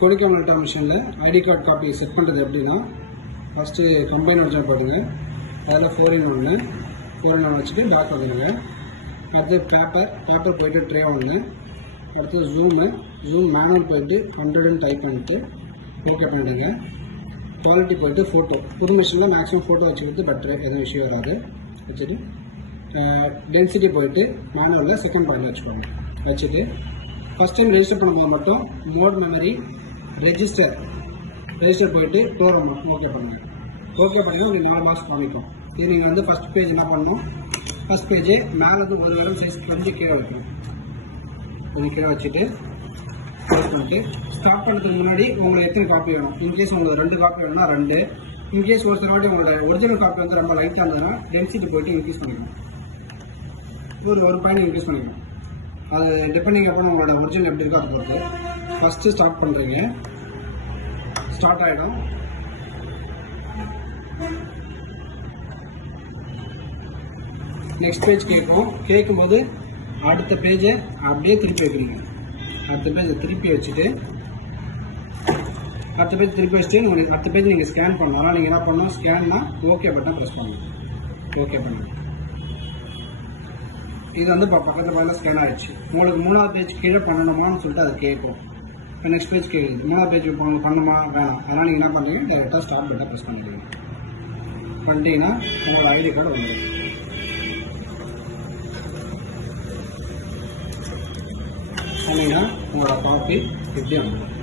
Kodikka data மிஷினில் ID card copy set பண்ணுறது எப்படின்னா, ஃபஸ்ட்டு கம்பைன் ஒரிஜினல் போடுங்க. அதில் 4-in-1 வச்சுட்டு பேக் வந்துடுங்க. அடுத்து பேப்பர் போயிட்டு ட்ரே ஒன்று. அடுத்து ஜூம் மேனுவல் போயிட்டு 100 டைப் பண்ணிட்டு ஓகே பண்ணிடுங்க. குவாலிட்டி போயிட்டு ஃபோட்டோ, புது மிஷினில் மேக்ஸிமம் ஃபோட்டோ வச்சுக்கிறது பெட்ரு, எதுவும் இஷ்யூ வராது. வச்சுட்டு டென்சிட்டி போயிட்டு மேனுவலில் செகண்ட் பாயிண்டில் வச்சுக்கோங்க. வச்சுட்டு ஃபஸ்ட் டைம் ரெஜிஸ்டர் பண்ணும்போது மட்டும் மோட் மெமரி ரெஜிஸ்டர் போயிட்டு டோரம் ஓகே பண்ணுங்கள். ஓகே பண்ணிங்கன்னா உங்களுக்கு 4 மார்க்ஸ் காமிக்கும். இது நீங்கள் வந்து ஃபஸ்ட் பேஜ் என்ன பண்ணணும், ஃபஸ்ட் பேஜ் மேலே வந்து ஒரு வாரம் சைஸ் கொஞ்சம் கீழே வைக்கணும். கொஞ்சம் கீழே வச்சுட்டு க்ளோஸ் பண்ணிட்டு ஸ்டார்ட் பண்ணுறதுக்கு முன்னாடி உங்களுக்கு எத்தனை காப்பி வேணும். இன்கேஸ் உங்களுக்கு 2 காப்பி வேணும்னா 2. இன்கேஸ் ஒரு சில வாட்டி உங்களோட ஒரிஜினல் காப்பி வந்து ரொம்ப லைட்டாக இருந்ததுன்னா டென்சிட்டி போயிட்டு இன்க்ரீஸ் பண்ணிக்கணும். ஒரு பாயிண்ட் இன்க்ரீஸ் பண்ணிக்கணும். அது டிபெண்டிங் அப்போ உங்களோட ஒரிஜினல் எப்படி இருக்கோ அது பொறுத்து. ஃபஸ்ட்டு ஸ்டார்ட் பண்ணுறீங்க, ஸ்டார்ட் ஆகிடும். நெக்ஸ்ட் பேஜ் கேட்கும்போது அடுத்த பேஜை அப்படியே திருப்பி வைக்கிறீங்க. அடுத்த பேஜை திருப்பி வச்சுட்டு உங்களுக்கு அடுத்த பேஜ் நீங்கள் ஸ்கேன் பண்ணலாம். நீங்கள் என்ன பண்ணணும், ஸ்கேன்னா ஓகே பட்டன் ப்ரெஸ் பண்ணணும். ஓகே பண்ணுங்க. இது வந்து பக்கத்தில் ஸ்கேன் ஆகிடுச்சு. உங்களுக்கு 3வது பேஜ் கீழே பண்ணணுமான்னு சொல்லிட்டு அது கேட்கும். இப்போ நெக்ஸ்ட் பேஜ் கேட்குது 3வது பேஜ் பண்ணுமா வேணாம். அதனால் நீங்கள் என்ன பண்ணுறீங்க, டைரெக்டாக ஸ்டார்ட் பட்டன் ப்ரெஸ் பண்ணிக்கிறீங்க. பண்ணிட்டீங்கன்னா உங்களோட ஐடி கார்டு வந்துடும். சொன்னீங்கன்னா உங்களோட காப்பி இப்படி வந்துடும்.